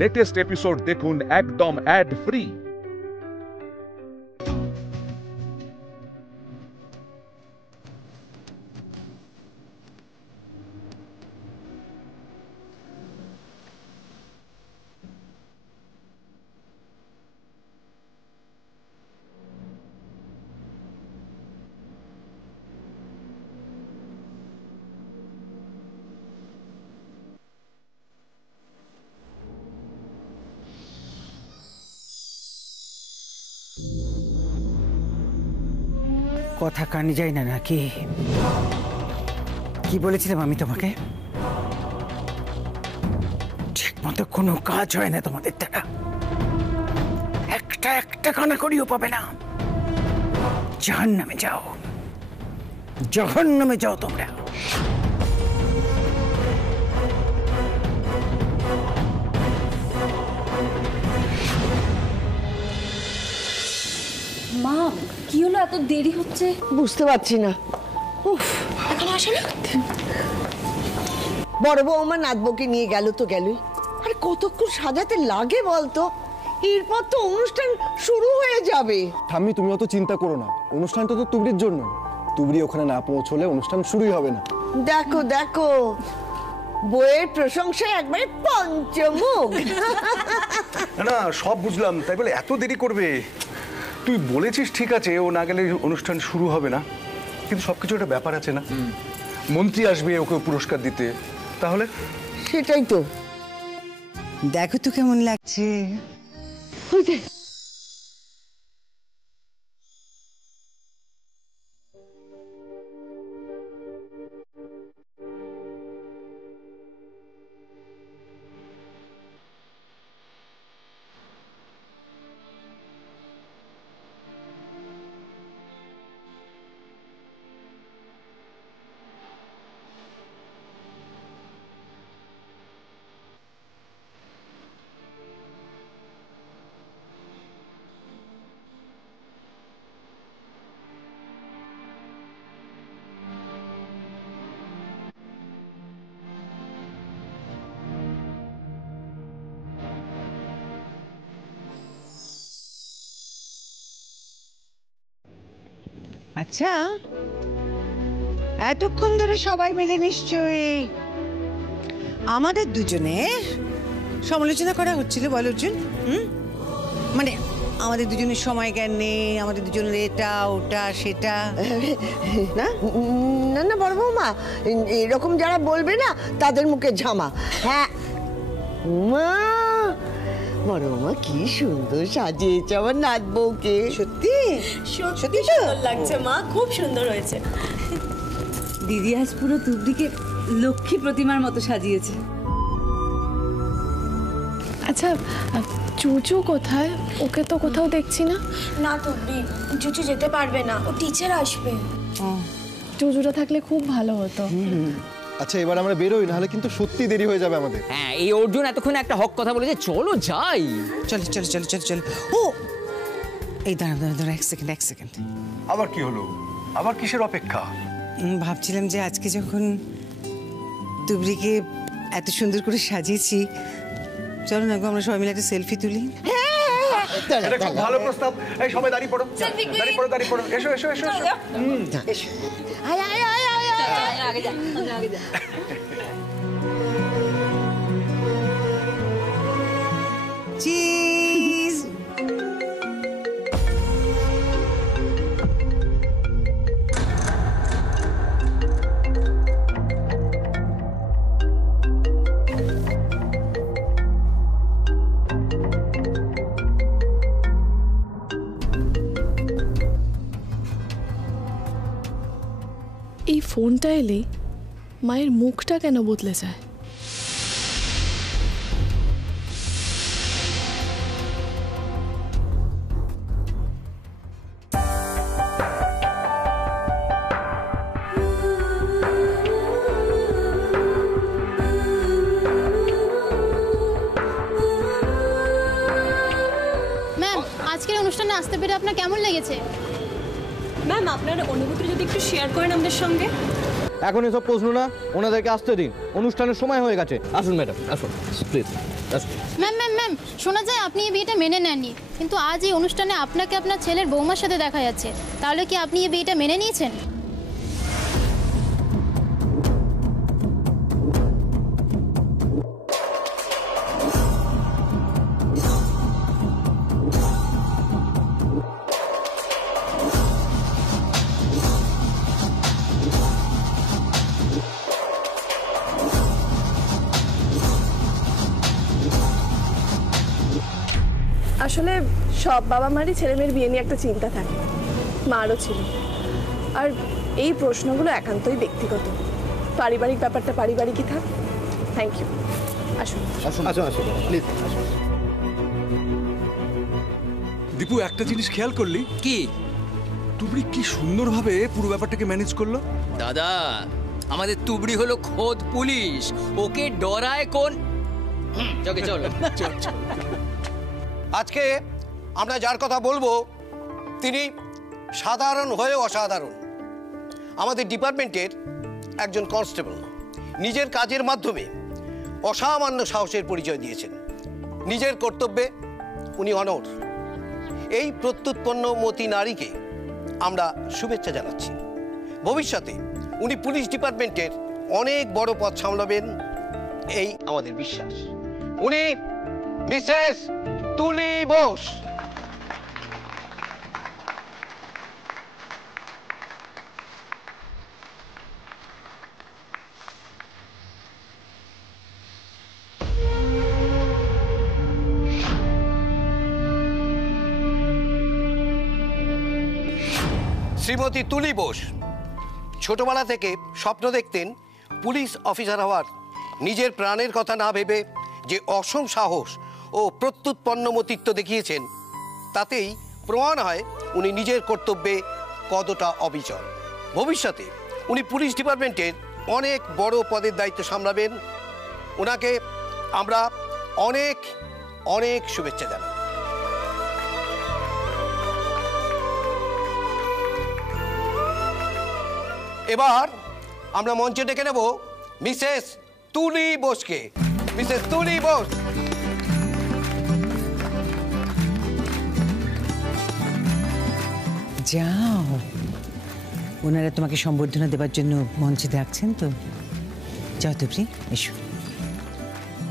Latest episode দেখুন একদম add free. কথা কানে যায় না নাকি? কি বলেছিলাম আমি তোমাকে? ঠিক মতো কোনো কাজ হয় না তোমাদের দ্বারা। একটা কানা করিও পাবে না। জাহান্নামে যাও, জাহান্নামে যাও তোমরা। মা, কি হলো, এত দেরি হচ্ছে? বুঝতে পারছি না। এখনো আসেনি? বড় বৌমা নাতবউকে নিয়ে গেল তো গেলই, আরে কতক্ষণ সাজাতে লাগে বলতো? এরপর তো অনুষ্ঠান শুরু হয়ে যাবে। ঠাম্মি, তুমি অত চিন্তা করো না, অনুষ্ঠানটা তো তুবড়ির জন্য। তুবড়ি ওখানে না পৌঁছলে অনুষ্ঠান শুরুই হবে না। দেখো দেখো, বইয়ের প্রশংসায় একবারে পঞ্চমুখ। না সব বুঝলাম, তাই বলে এত দেরি করবে? তুই বলেছিস ঠিক আছে, ও না গেলে অনুষ্ঠান শুরু হবে না, কিন্তু সবকিছু একটা ব্যাপার আছে না। মন্ত্রী আসবে ওকে পুরস্কার দিতে, তাহলে সেটাই তো। দেখো তো কেমন লাগছে। আচ্ছা, এতক্ষণ ধরে সবাই মিলে নিশ্চয়ই আমাদের দুজনের সমালোচনা করা হচ্ছিল, বল অর্জুন? মানে আমাদের দুজনের সময় জ্ঞান নেই, আমাদের দুজনের এটা ওটা সেটা। না না না বড় বৌমা, এরকম যারা বলবে না তাদের মুখে ঝামা। হ্যাঁ মা, বড় বৌমা কি সুন্দর সাজিয়েছে আমার নাতবউকে। সত্যি সত্যি সুন্দর লাগছে মা, খুব সুন্দর হয়েছে। দিদি আজ পুরো তুবড়িকে লক্ষ্মী প্রতিমার মতো সাজিয়েছে। আচ্ছা, চুচু কোথায়? ওকে তো কোথাও দেখছি না। না তুবড়ি, চুচু যেতে পারবে না, ও টিচার আসবে। চুচুটা থাকলে খুব ভালো হতো। আচ্ছা, এবার আমরা বেরোই, নাহলে কিন্তু সত্যি দেরি হয়ে যাবে আমাদের। হ্যাঁ, এই অর্জুন এতক্ষণ একটা হক কথা বলেছে, চলো যাই। চলো চলো চলো চলো চলো। ও এই দাঁড়া দাঁড়া দাঁড়া, এক সেকেন্ড। আবার কি হলো? আবার কিসের অপেক্ষা? ভাবছিলাম যে আজকে যখন তুবড়িকে এত সুন্দর করে সাজিয়েছি, চলো না গো আমরা সবাই মিলে একটা সেলফি তুলি। এটা খুব ভালো প্রস্তাব। এই সবাই দাঁড়িয়ে পড়ো, দাঁড়িয়ে পড়ো, দাঁড়িয়ে পড়ো। এসো এসো এসো এসো। আয় আয় আয় আয় আয়। আগে যা, আগে যা। চিজ। এই ফোনটা এলে মায়ের মুখটা কেন বদলে যায়? ম্যাম, আজকের অনুষ্ঠানে আসতে পেরে আপনার কেমন লেগেছে? ম্যাম, আপনার অনুভূতি যদি একটু শেয়ার করেন আমাদের সঙ্গে। এখন এসব প্রশ্ন না, ওনাদেরকে আসতে দিন, অনুষ্ঠানের সময় হয়ে গেছে। আসুন ম্যাডাম, আসুন প্লিজ আসুন। ম্যাম ম্যাম ম্যাম, শোনা যায় আপনি এই বিয়েটা মেনে নেননি, কিন্তু আজ এই অনুষ্ঠানে আপনাকে আপনার ছেলের বৌমার সাথে দেখা যাচ্ছে, তাহলে কি আপনি এই বিয়েটা মেনে নিয়েছেন? আসলে সব বাবা মারই ছেলে মেয়ের বিয়ে নিয়ে একটা চিন্তা থাকে, মারও ছিল। আর এই প্রশ্নগুলো একান্তই ব্যক্তিগত, পারিবারিক ব্যাপারটা পারিবারিকই থাক। থ্যাংক ইউ, আসুন আসুন আসুন আসুন প্লিজ। দীপু, একটা জিনিস খেয়াল করলি? কি? তুবড়ি কি সুন্দরভাবে পুরো ব্যাপারটাকে ম্যানেজ করলো। দাদা, আমাদের তুবড়ি হলো খোদ পুলিশ, ওকে ডরায় কোন? চলো চলো। আজকে আমরা যার কথা বলবো তিনি সাধারণ হয়ে অসাধারণ। আমাদের ডিপার্টমেন্টের একজন কনস্টেবল নিজের কাজের মাধ্যমে অসামান্য সাহসের পরিচয় দিয়েছেন। নিজের কর্তব্যে উনি অনড়। এই প্রত্যুৎপন্নমতী নারীকে আমরা শুভেচ্ছা জানাচ্ছি। ভবিষ্যতে উনি পুলিশ ডিপার্টমেন্টের অনেক বড় পদ সামলাবেন, এই আমাদের বিশ্বাস। উনি মিসেস তুলি বোস। শ্রীমতী তুলি বোস ছোটবেলা থেকে স্বপ্ন দেখতেন পুলিশ অফিসার হওয়ার। নিজের প্রাণের কথা না ভেবে যে অসম সাহস ও প্রত্যুৎপন্নমতিত্ব দেখিয়েছেন, তাতেই প্রমাণ হয় উনি নিজের কর্তব্যে কতটা অবিচল। ভবিষ্যতে উনি পুলিশ ডিপার্টমেন্টের অনেক বড় পদের দায়িত্ব সামলাবেন। ওনাকে আমরা অনেক অনেক শুভেচ্ছা জানাই। এবার আমরা মঞ্চে ডেকে নেব মিসেস তুলি বোসকে। মিসেস তুলি বোস। যাও, ওনারা তোমাকে সম্বর্ধনা দেওয়ার জন্য মঞ্চে ডাকছেন তো। যাও তুবড়ি, এসো।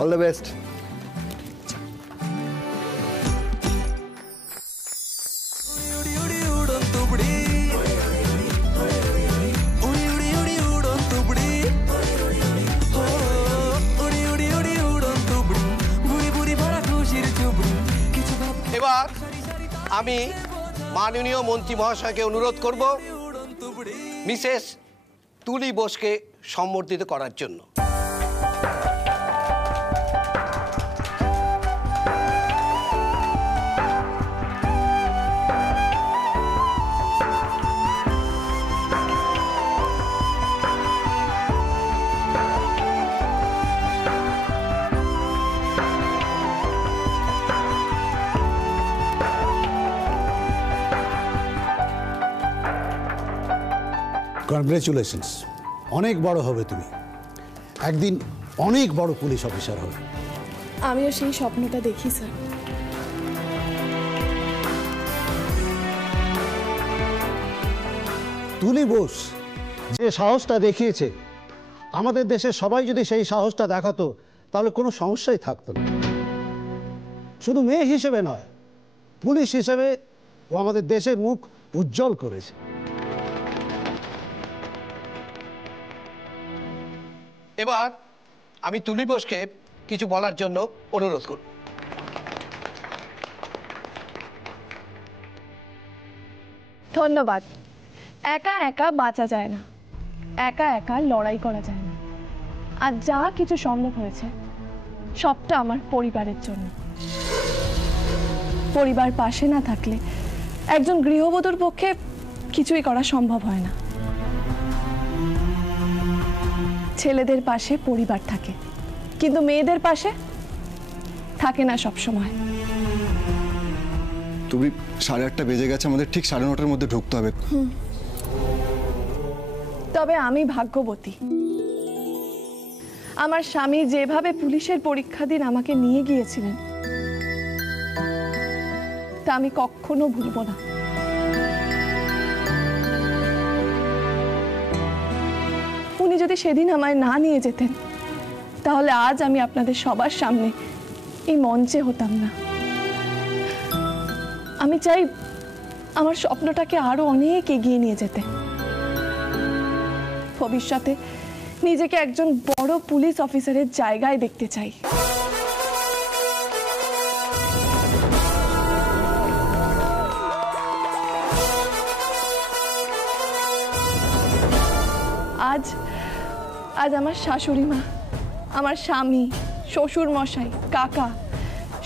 All the best. এবার আমি মাননীয় মন্ত্রী মহাশয়কে অনুরোধ করব মিসেস তুলি বোসকে সম্বর্ধিত করার জন্য। কনগ্রেচুলেশনস, অনেক বড় হবে তুমি, একদিন অনেক বড় পুলিশ অফিসার হবে। আমিও সেই স্বপ্নটা দেখি স্যার। তুলি বোস যে সাহসটা দেখিয়েছে, আমাদের দেশের সবাই যদি সেই সাহসটা দেখাতো তাহলে কোনো সমস্যাই থাকতো না। শুধু মেয়ে হিসেবে নয়, পুলিশ হিসেবে ও আমাদের দেশের মুখ উজ্জ্বল করেছে। এবার আমি তুলি বোসকে কিছু বলার জন্য অনুরোধ করব। ধন্যবাদ। একা একা বাঁচা যায় না, একা একা লড়াই করা যায় না। আর যা কিছু সম্ভব হয়েছে সবটা আমার পরিবারের জন্য। পরিবার পাশে না থাকলে একজন গৃহবধূর পক্ষে কিছুই করা সম্ভব হয় না। ছেলেদের পাশে পরিবার থাকে, কিন্তু মেয়েদের পাশে থাকে না সব সময়। তুমি 8:30 বেজে গেছে, আমাদের ঠিক 9:30 মধ্যে ঢুকতে হবে। তবে আমি ভাগ্যবতী। আমার স্বামী যেভাবে পুলিশের পরীক্ষা দিন আমাকে নিয়ে গিয়েছিলেন তা আমি কখনো ভুলব না। উনি যদি সেদিন আমায় না নিয়ে যেতেন তাহলে আজ আমি আপনাদের সবার সামনে এই মঞ্চে হতাম না। আমি চাই আমার স্বপ্নটাকে আরো অনেক এগিয়ে নিয়ে যেতে। ভবিষ্যতে নিজেকে একজন বড় পুলিশ অফিসারের জায়গায় দেখতে চাই। আজ আজ আমার শাশুড়ি মা, আমার স্বামী, শ্বশুর মশাই, কাকা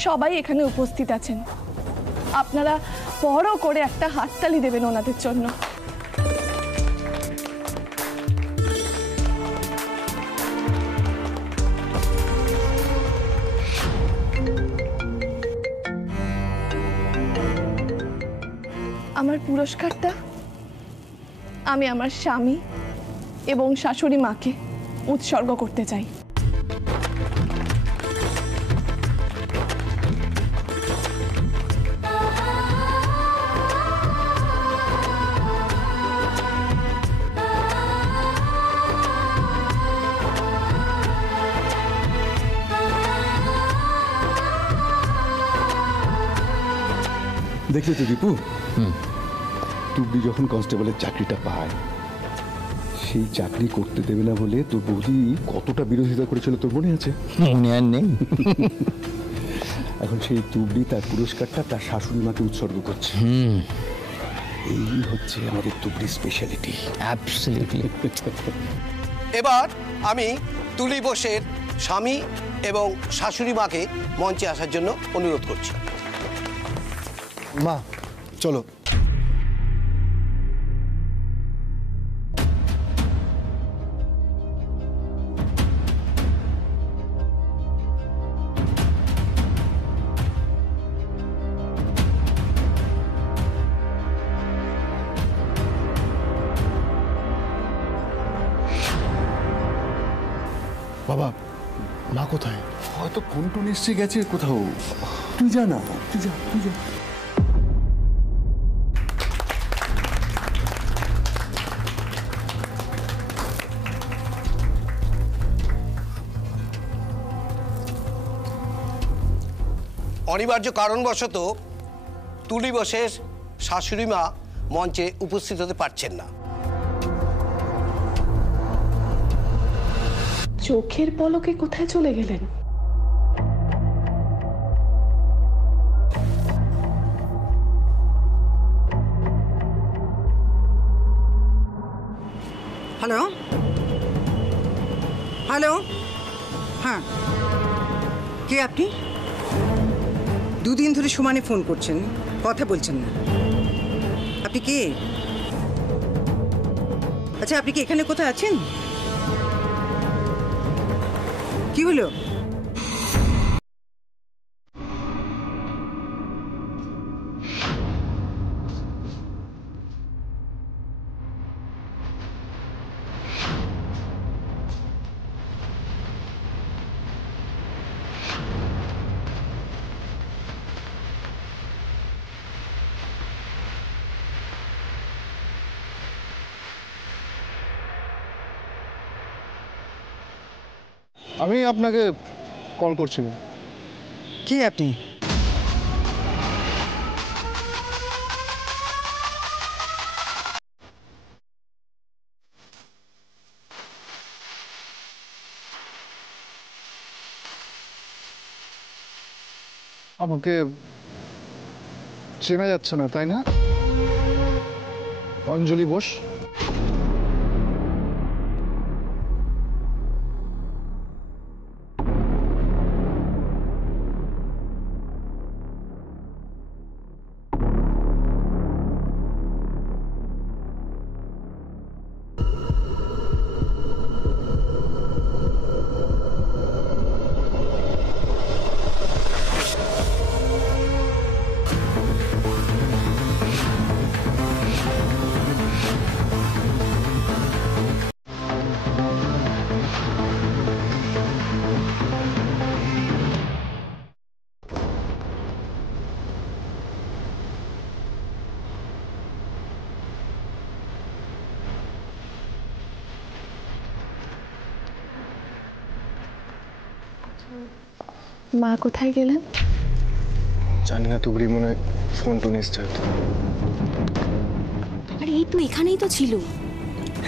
সবাই এখানে উপস্থিত আছেন। আপনারা বড় করে একটা হাততালি দেবেন ওনাদের জন্য। আমার পুরস্কারটা আমি আমার স্বামী এবং শাশুড়ি মাকে উৎসর্গ করতে চাই। দেখলে তো দীপু, তুবড়ি যখন কনস্টেবলের চাকরিটা পায় সেই চাকরি করতে দেবে না বলে তোর বৌদি কতটা বিরোধিতা করেছিল তোর মনে আছে? মনে আর নেই। এখন সেই তুবড়ি তার পুরস্কারটা তার শাশুড়ি মাকে উৎসর্গ করছে। এই হচ্ছে আমাদের তুবড়ি স্পেশালিটি। অ্যাবসলিউটলি। এবার আমি তুলি বোসের স্বামী এবং শাশুড়ি মাকে মঞ্চে আসার জন্য অনুরোধ করছি। মা চলো। বাবা, মা কোথায়? হয়তো কোনটু নিশ্চয়ই গেছে কোথাও। তুই যা না, তুই যা। অনিবার্য কারণবশত তুলি বোসের শাশুড়ি মা মঞ্চে উপস্থিত হতে পারছেন না। চোখের পলকে কোথায় চলে গেলেন? হ্যালো হ্যালো, হ্যাঁ কে আপনি? দুদিন ধরে সমানে ফোন করছেন, কথা বলছেন না। আপনি কে? আচ্ছা, আপনি কি এখানে কোথায় আছেন? কি হলো? আমি আপনাকে কল করছিলাম। কে আপনি? আমাকে চেনা যাচ্ছে না, তাই না? অঞ্জলি বোস। মা কোথায় গেলেন? জানি না, তুবড়ি মনে হয় ফোন টোন এসছে হয়তো। আরে এই তো এখানেই তো ছিল।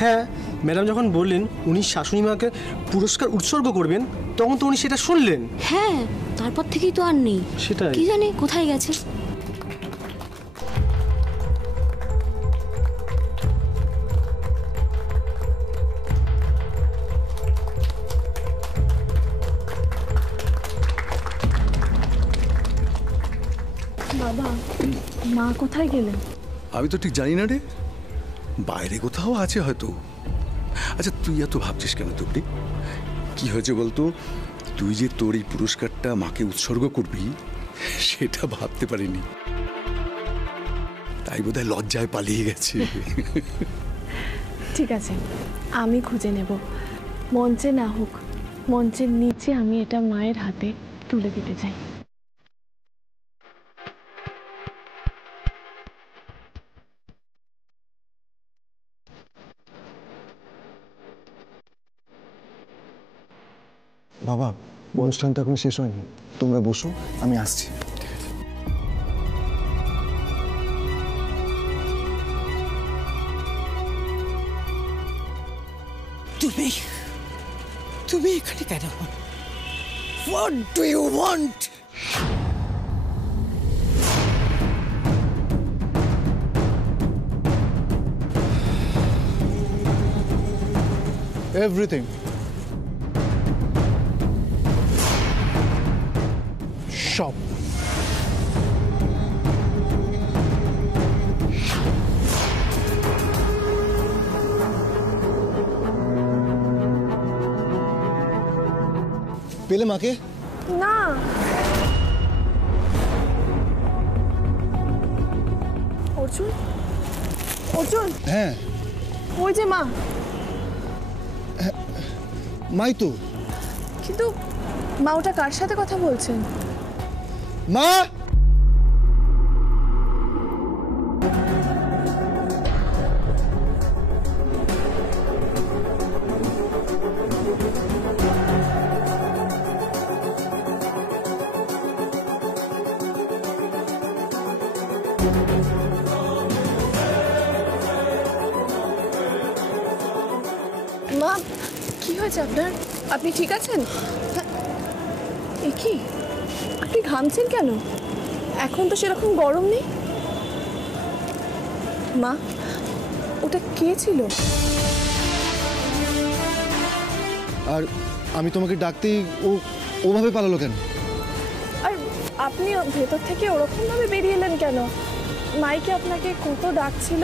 হ্যাঁ, ম্যাডাম যখন বললেন উনি শাশুড়ি মাকে পুরস্কার উৎসর্গ করবেন, তখন তো উনি সেটা শুনলেন। হ্যাঁ, তারপর থেকেই তো আর নেই। সেটাই। কি জানি কোথায় গেছে। বাবা, মা কোথায় গেলেন? আমি তো ঠিক জানি না রে, বাইরে কোথাও আছে হয়তো। আচ্ছা তুই এত ভাবছিস কেন তুবড়ি? কি হয়েছে বলতো? তুই যে তোর এই পুরস্কারটা মাকে উৎসর্গ করবি সেটা ভাবতে পারিনি, তাই বোধহয় লজ্জায় পালিয়ে গেছে। ঠিক আছে, আমি খুঁজে নেব। মঞ্চে না হোক, মঞ্চের নিচে আমি এটা মায়ের হাতে তুলে দিতে চাই। বাবা, অনুষ্ঠানটা এখন শেষ হয়নি, তোমরা বসো, আমি আসছি। তুমি তুমি এখানে কেন? What do you want? Everything. Shop. পেলে মাকে? না, অর্জুন, অর্জুন, হ্যাঁ ওই যে মা। মাই তো। কিন্তু মা ওটা কার সাথে কথা বলছেন? মা! মা, কি হয়েছে আপনার? আপনি ঠিক আছেন? এ কি, আপনি ঘামছেন কেন? এখন তো সেরকম গরম নেই। মা, ওটা কে ছিল? আর আমি তোমাকে ডাকতেই ও ওভাবে পালালো কেন? আর আপনি ভেতর থেকে ওরকম ভাবে বেরিয়ে এলেন কেন? মাইকে আপনাকে কত ডাকছিল।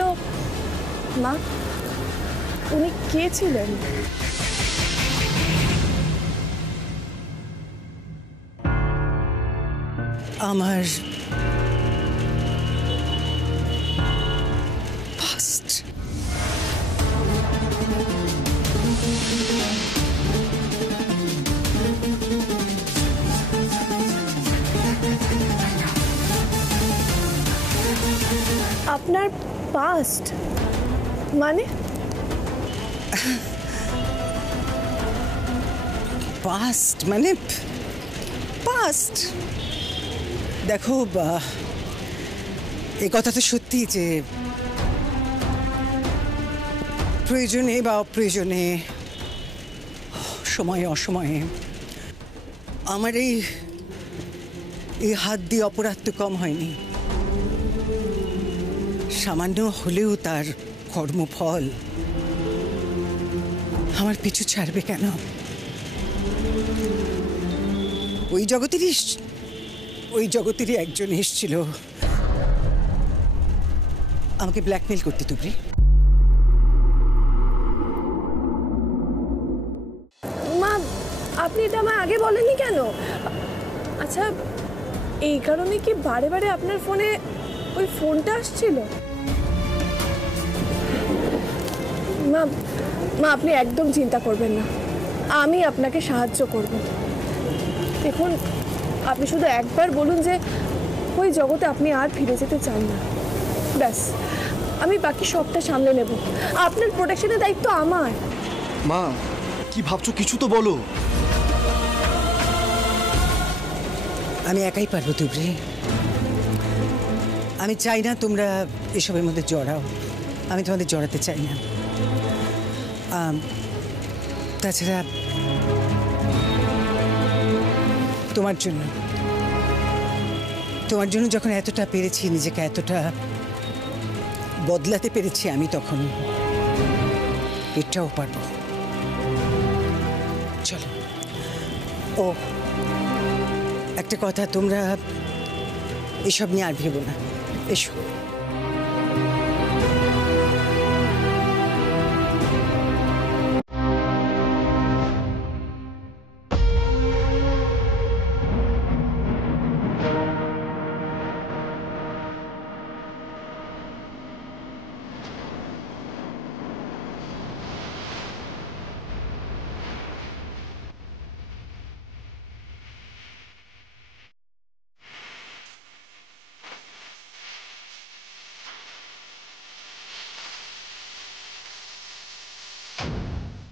মা, উনি কে ছিলেন? আমার past. আপনার পাস্ট মানে? পাস্ট মানে পাস্ট। দেখো, এই কথা তো সত্যি যে প্রয়োজনে বা অপ্রয়োজনে, সময়ে অসময়ে আমার এই হাত দিয়ে অপরাধ তো কম হয়নি। সামান্য হলেও তার কর্মফল আমার পিছু ছাড়বে কেন? ওই জগতেরই একজন এসেছিল আমাকে ব্ল্যাকমেল করতে। তুবড়ি, মা, আপনি এটা আমায় আগে বলেননি কেন? আচ্ছা, এই কারণে কি বারে বারে আপনার ফোনে ওই ফোনটা আসছিল? মা, আপনি একদম চিন্তা করবেন না, আমি আপনাকে সাহায্য করব। দেখুন, আপনি শুধু একবার বলুন যে ওই জগতে আপনি আর ফিরে যেতে চান না, ব্যাস আমি বাকি সবটা সামলে নেব। আপনার প্রোটেকশনের দায়িত্ব আমার। মা, কি ভাবছো? কিছু তো বলো। আমি একাই পারবো তুবড়ি। আমি চাই না তোমরা এসবের মধ্যে জড়াও, আমি তোমাদের জড়াতে চাই না। তাছাড়া তোমার জন্য যখন এতটা পেরেছি, নিজেকে এতটা বদলাতে পেরেছি আমি, তখন এটাও পারবো। চলো। ও একটা কথা, তোমরা এসব নিয়ে আর ভেবো না, এসো।